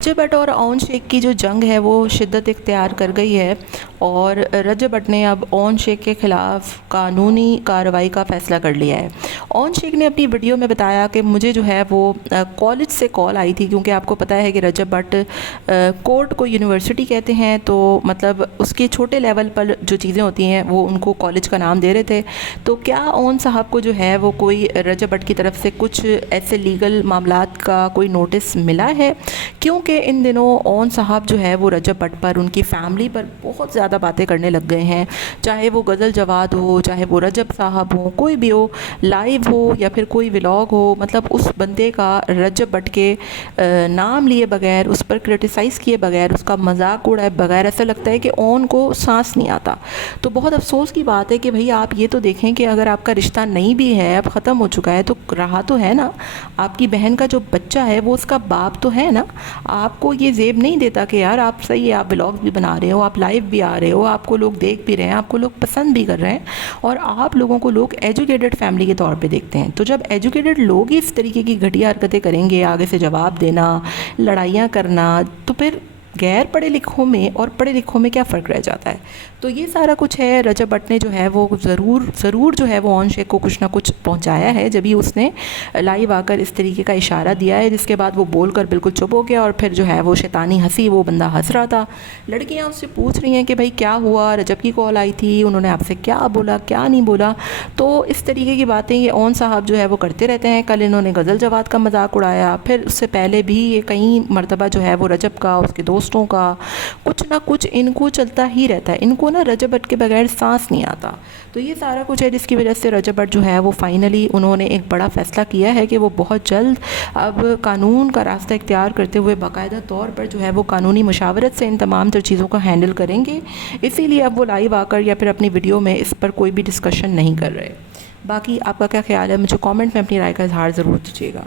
रजब भट्ट और ओन शेख की जो जंग है वो शिद्दत इख्तियार कर गई है और रजब भट्ट ने अब ओन शेख के ख़िलाफ़ कानूनी कार्रवाई का फ़ैसला कर लिया है। ओन शेख ने अपनी वीडियो में बताया कि मुझे जो है वो कॉलेज से कॉल आई थी, क्योंकि आपको पता है कि रजब भट्ट कोर्ट को यूनिवर्सिटी कहते हैं, तो मतलब उसके छोटे लेवल पर जो चीज़ें होती हैं वो उनको कॉलेज का नाम दे रहे थे। तो क्या ओन साहब को जो है वो कोई रजब भट्ट की तरफ से कुछ ऐसे लीगल मामलात का कोई नोटिस मिला है? क्योंकि इन दिनों ओन साहब जो है वो रजब भट्ट पर, उनकी फ़ैमिली पर बहुत ज़्यादा बातें करने लग गए हैं। चाहे वो गज़ल जवाद हो, चाहे वो रजब साहब हो, कोई भी हो, लाइव हो या फिर कोई व्लॉग हो, मतलब उस बंदे का रजब भट्ट के नाम लिए बगैर, उस पर क्रिटिसाइज़ किए बगैर, उसका मजाक उड़ाए बगैर ऐसा लगता है कि ओन को सांस नहीं आता। तो बहुत अफसोस की बात है कि भाई आप ये तो देखें कि अगर आपका रिश्ता नहीं भी है, अब ख़त्म हो चुका है, तो रहा तो है ना, आपकी बहन का जो बच्चा है वो उसका बाप तो है ना। आपको ये ज़ेब नहीं देता कि यार आप सही है, आप व्लॉग भी बना रहे हो, आप लाइव भी आ रहे हो, आपको लोग देख भी रहे हैं, आपको लोग पसंद भी कर रहे हैं और आप लोगों को लोग एजुकेटेड फैमिली के तौर पे देखते हैं। तो जब एजुकेटेड लोग ही इस तरीके की घटिया हरकतें करेंगे, आगे से जवाब देना, लड़ाइयाँ करना, तो फिर गैर पढ़े लिखों में और पढ़े लिखों में क्या फ़र्क रह जाता है? तो ये सारा कुछ है। रजब भट्ट ने जो है वो ज़रूर जो है वो ओन शेख को कुछ ना कुछ पहुंचाया है, जब ही उसने लाइव आकर इस तरीके का इशारा दिया है, जिसके बाद वो बोलकर बिल्कुल चुप हो गया और फिर जो है वो शैतानी हंसी, वो बंदा हंस रहा था। लड़कियां उससे पूछ रही हैं कि भाई क्या हुआ, रजब की कॉल आई थी, उन्होंने आपसे क्या बोला, क्या नहीं बोला। तो इस तरीके की बातें ये ओन साहब जो है वो करते रहते हैं। कल इन्होंने गज़ल जवाद का मजाक उड़ाया, फिर उससे पहले भी ये कई मरतबा जो है वो रजब का, उसके दोस्तों का कुछ ना कुछ इनको चलता ही रहता है। इनको ना रजब भट्ट के बगैर सांस नहीं आता। तो ये सारा कुछ है जिसकी वजह से रजब भट्ट जो है वो फाइनली उन्होंने एक बड़ा फ़ैसला किया है कि वो बहुत जल्द अब कानून का रास्ता इख्तियार करते हुए बाकायदा तौर पर जो है वो कानूनी मशावरत से इन तमाम तर चीज़ों को हैंडल करेंगे। इसीलिए अब वो लाइव आकर या फिर अपनी वीडियो में इस पर कोई भी डिस्कशन नहीं कर रहे। बाकी आपका क्या ख्याल है? मुझे कमेंट में अपनी राय का इजहार ज़रूर दीजिएगा।